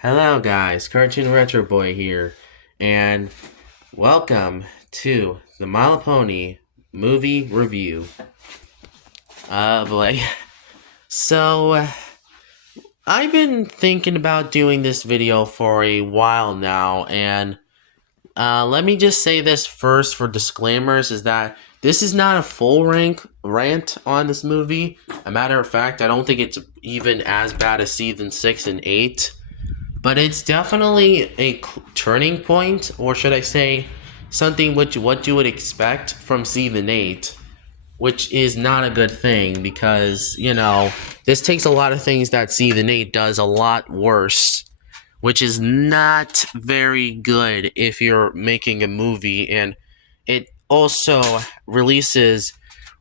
Hello, guys. Cartoon Retro Boy here, and welcome to the My Little Pony movie review. Boy. So, I've been thinking about doing this video for a while now, and let me just say this first for disclaimers is that this is not a full rant on this movie. A matter of fact, I don't think it's even as bad as season 6 and 8. But it's definitely a turning point, or should I say, something which what you would expect from season 8, which is not a good thing because, this takes a lot of things that season 8 does a lot worse, which is not very good if you're making a movie, and it also releases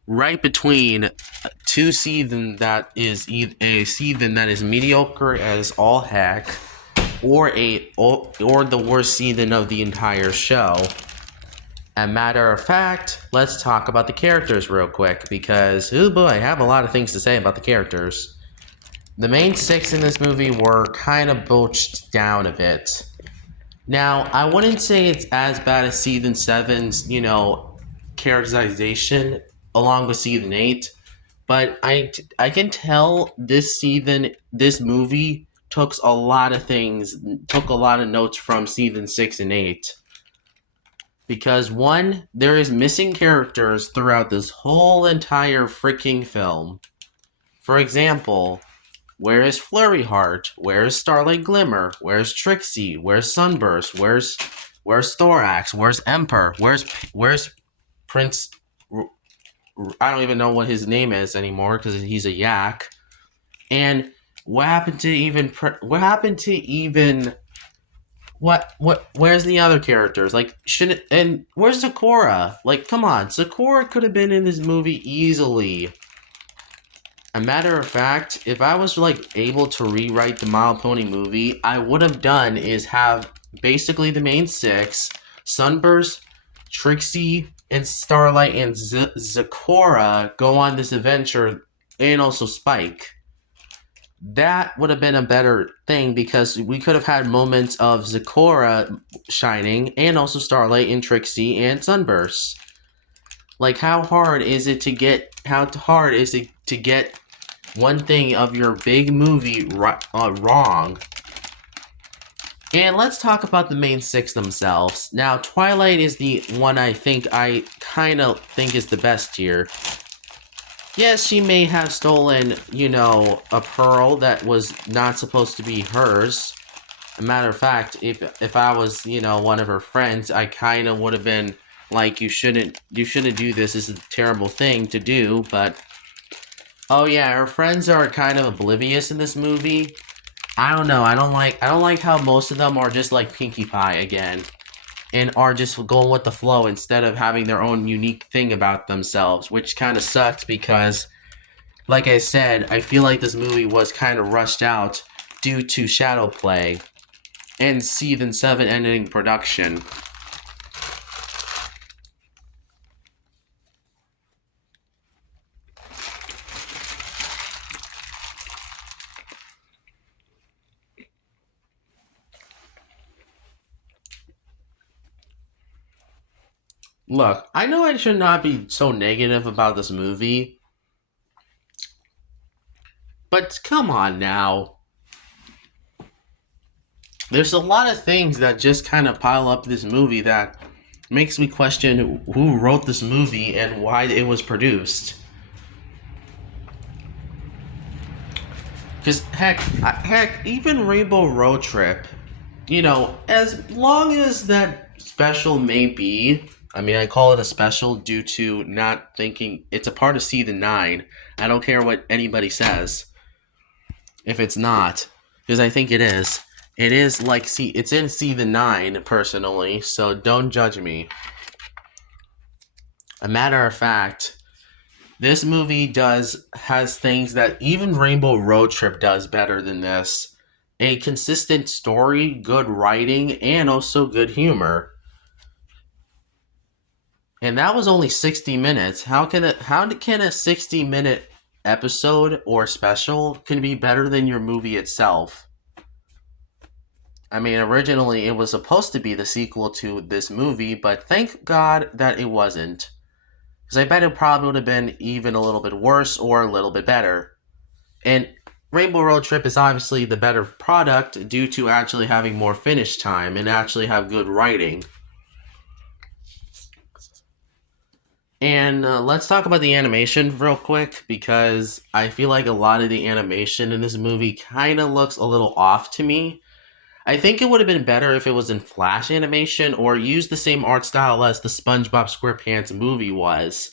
right between two seasons that is a season that is mediocre as all heck or the worst season of the entire show. As a matter of fact, let's talk about the characters real quick because, oh boy, I have a lot of things to say about the characters. The main six in this movie were kind of botched down a bit. Now, I wouldn't say it's as bad as season 7's, characterization along with season 8, but I can tell this movie took a lot of notes from season 6 and 8. Because one, there is missing characters throughout this whole entire freaking film. For example, where is Flurry Heart? Where is Starlight Glimmer? Where's Trixie? Where's Sunburst? Where's Thorax? Where's Emperor? Where's Prince? I don't even know what his name is anymore because he's a yak. And what happened to even where's the other characters? And where's Sakura? Like, come on, Sakura could have been in this movie easily. A matter of fact, if I was able to rewrite the My Little Pony movie, I would have done is have basically the main six, Sunburst, Trixie, and Starlight and Sakura go on this adventure, and also Spike. That would have been a better thing because we could have had moments of Sakura shining and also Starlight and Trixie and Sunburst. Like, how hard is it to get one thing of your big movie wrong? And let's talk about the main six themselves. Now, Twilight is the one I kind of think is the best here. Yes, she may have stolen, a pearl that was not supposed to be hers. A matter of fact, if I was, one of her friends, I kind of would have been like, you shouldn't do this. This is a terrible thing to do. But oh yeah, her friends are kind of oblivious in this movie. I don't know. I don't like how most of them are just like Pinkie Pie again, and are just going with the flow instead of having their own unique thing about themselves, which kind of sucks because, like I said, I feel like this movie was kind of rushed out due to shadow play and season 7 ending production. Look, I know I should not be so negative about this movie, but come on now. There's a lot of things that just kind of pile up this movie that makes me question who wrote this movie and why it was produced. Because heck, even Rainbow Road Trip, as long as that special may be, I mean, I call it a special due to not thinking it's a part of season 9. I don't care what anybody says if it's not, because I think it is. It is it's in season 9 personally, so don't judge me. A matter of fact, this movie has things that even Rainbow Road Trip does better than this. A consistent story, good writing, and also good humor. And that was only 60 minutes. How can a 60-minute episode or special can be better than your movie itself? I mean, originally it was supposed to be the sequel to this movie, but thank God that it wasn't. Because I bet it probably would have been even a little bit worse or a little bit better. And Rainbow Road Trip is obviously the better product due to actually having more finish time and actually have good writing. And let's talk about the animation real quick because I feel like a lot of the animation in this movie kind of looks a little off to me. I think it would have been better if it was in flash animation or used the same art style as the SpongeBob SquarePants movie was.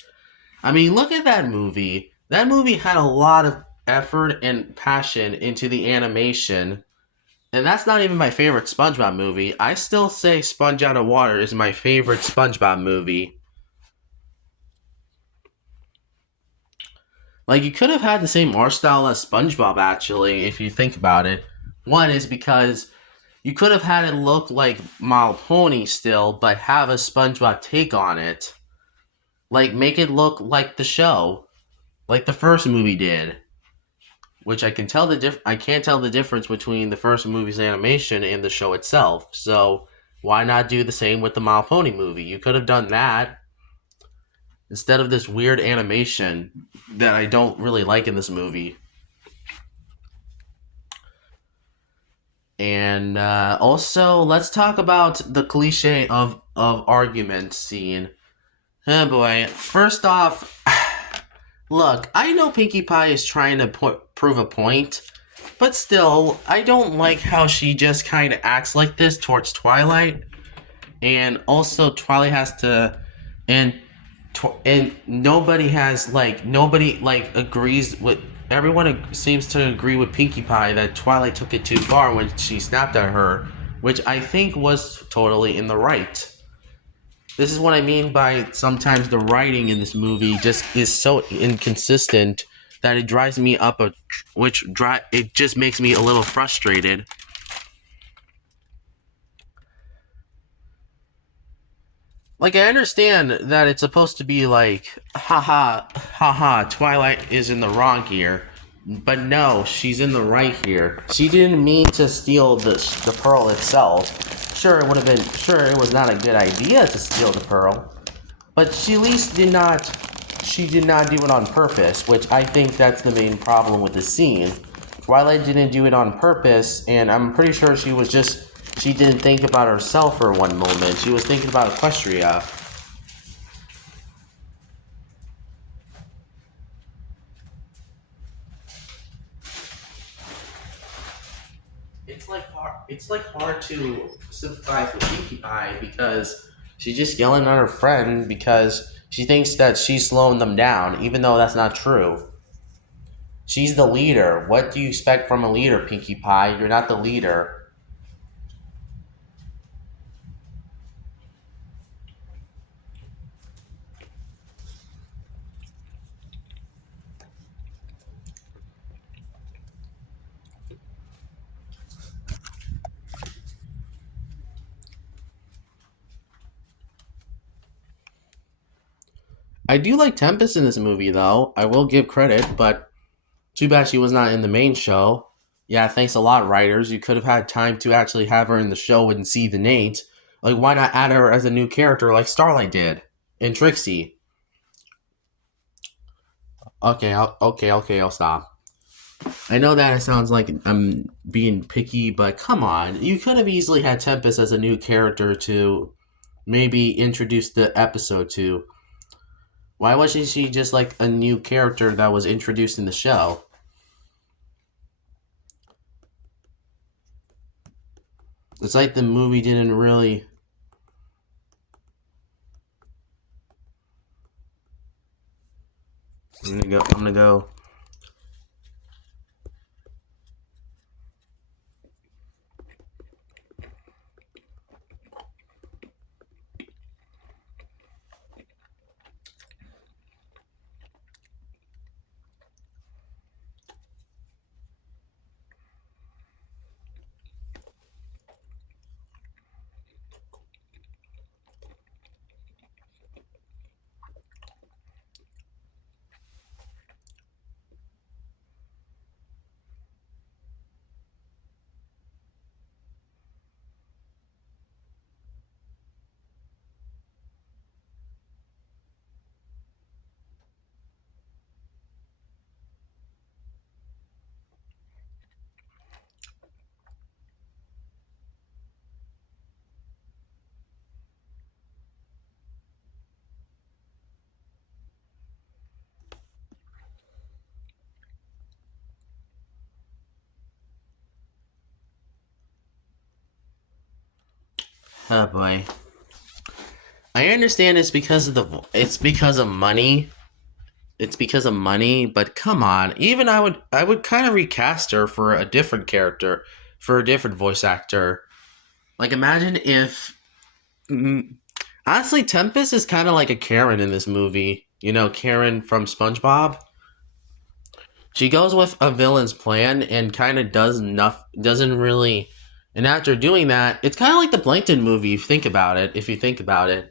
I mean, look at that movie. That movie had a lot of effort and passion into the animation. And that's not even my favorite SpongeBob movie. I still say Sponge Out of Water is my favorite SpongeBob movie. Like, you could have had the same art style as SpongeBob, actually, if you think about it. One is because you could have had it look like My Little Pony still, but have a SpongeBob take on it. Like, make it look like the show, like the first movie did. Which I can't tell the difference between the first movie's animation and the show itself. So why not do the same with the My Little Pony movie? You could have done that instead of this weird animation that I don't really like in this movie. And also, let's talk about the cliche of argument scene. Oh boy. First off, look, I know Pinkie Pie is trying to prove a point, but still, I don't like how she just kind of acts like this towards Twilight. And also, Twilight has to, and and nobody agrees with. Everyone seems to agree with Pinkie Pie that Twilight took it too far when she snapped at her, which I think was totally in the right. This is what I mean by sometimes the writing in this movie just is so inconsistent that it drives me up it just makes me a little frustrated. Like, I understand that it's supposed to be like, haha, haha, Twilight is in the wrong here. But no, she's in the right here. She didn't mean to steal the pearl itself. Sure, it was not a good idea to steal the pearl. But she at least she did not do it on purpose, which I think that's the main problem with the scene. Twilight didn't do it on purpose, and I'm pretty sure she didn't think about herself for one moment. She was thinking about Equestria. It's like hard to sympathize with Pinkie Pie because she's just yelling at her friend because she thinks that she's slowing them down, even though that's not true. She's the leader. What do you expect from a leader, Pinkie Pie? You're not the leader. I do like Tempest in this movie, though. I will give credit, but too bad she was not in the main show. Yeah, thanks a lot, writers. You could have had time to actually have her in the show and see the Nate. Like, why not add her as a new character like Starlight did? And Trixie. I'll stop. I know that it sounds like I'm being picky, but come on. You could have easily had Tempest as a new character to maybe introduce the episode to. Why wasn't she just like a new character that was introduced in the show? It's like the movie didn't really. I'm gonna go. Oh boy. I understand it's because of money. It's because of money, but come on. Even I would kind of recast her for a different character, for a different voice actor. Like imagine if honestly Tempest is kind of like a Karen in this movie. You know, Karen from SpongeBob. She goes with a villain's plan and kind of doesn't really. And after doing that, it's kind of like the Plankton movie. If you think about it,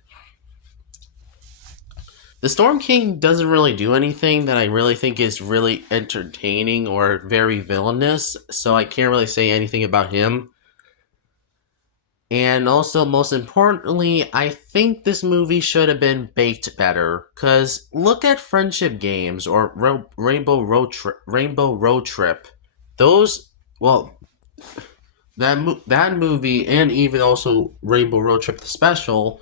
the Storm King doesn't really do anything that I really think is really entertaining or very villainous. So I can't really say anything about him. And also, most importantly, I think this movie should have been baked better. Cause look at Friendship Games or Rainbow Road Trip. Those, well, that movie and even also Rainbow Road Trip the special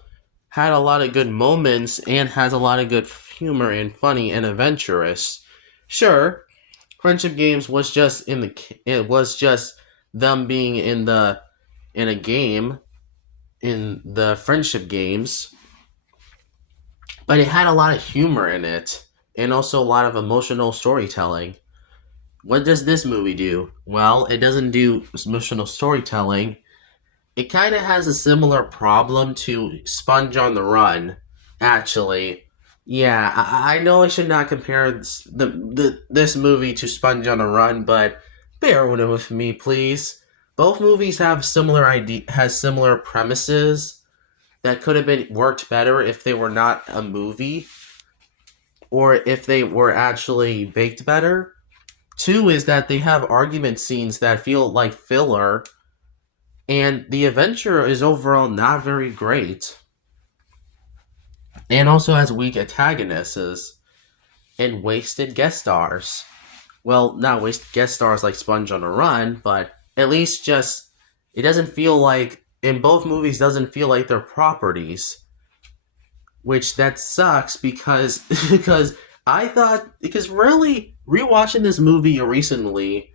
had a lot of good moments and has a lot of good humor and funny and adventurous. Sure, Friendship Games was just it was just them being in a game in the friendship games, but it had a lot of humor in it and also a lot of emotional storytelling. What does this movie do? Well, it doesn't do emotional storytelling. It kind of has a similar problem to Sponge on the Run, actually. Yeah, I know I should not compare this movie to Sponge on the Run, but bear with me, please. Both movies have similar premises that could have been worked better if they were not a movie or if they were actually baked better. Two is that they have argument scenes that feel like filler, and the adventure is overall not very great, and also has weak antagonists and wasted guest stars. Well, not wasted guest stars like Sponge on a Run, but at least just it doesn't feel like in both movies doesn't feel like they're properties, which that sucks because because really rewatching this movie recently,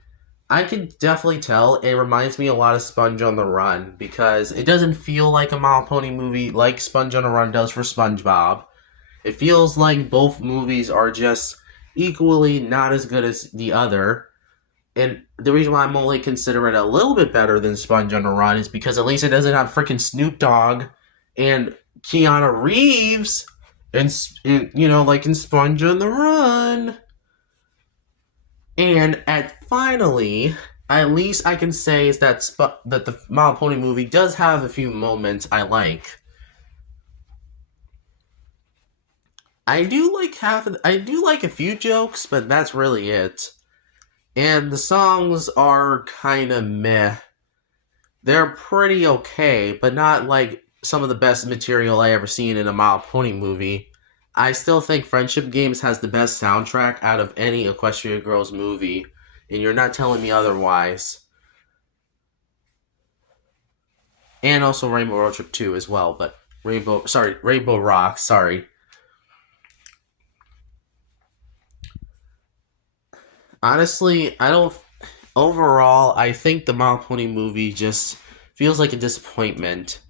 I can definitely tell it reminds me a lot of Sponge on the Run because it doesn't feel like a My Little Pony movie like Sponge on the Run does for SpongeBob. It feels like both movies are just equally not as good as the other. And the reason why I'm only considering it a little bit better than Sponge on the Run is because at least it doesn't have freaking Snoop Dogg and Keanu Reeves and you know, like in Sponge on the Run. And at finally, at least I can say is that the My Little Pony movie does have a few moments I like. I do like a few jokes, but that's really it. And the songs are kind of meh. They're pretty okay, but not like some of the best material I ever seen in a My Little Pony movie. I still think Friendship Games has the best soundtrack out of any Equestria Girls movie, and you're not telling me otherwise. And also Rainbow Road Trip 2 as well, but Rainbow Rock, sorry. Honestly, I don't. Overall, I think the My Little Pony movie just feels like a disappointment.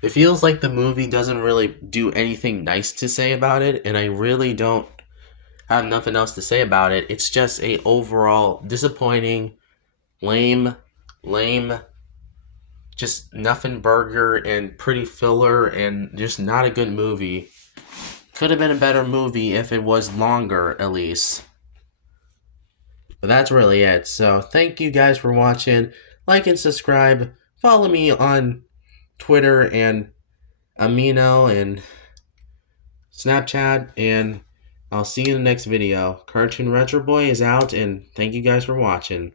It feels like the movie doesn't really do anything nice to say about it, and I really don't have nothing else to say about it. It's just a overall disappointing, lame, lame, just nothing burger and pretty filler and just not a good movie. Could have been a better movie if it was longer, at least. But that's really it. So thank you guys for watching. Like and subscribe. Follow me on Twitter and Amino and Snapchat. And I'll see you in the next video. Cartoon Retro Boy is out, and thank you guys for watching.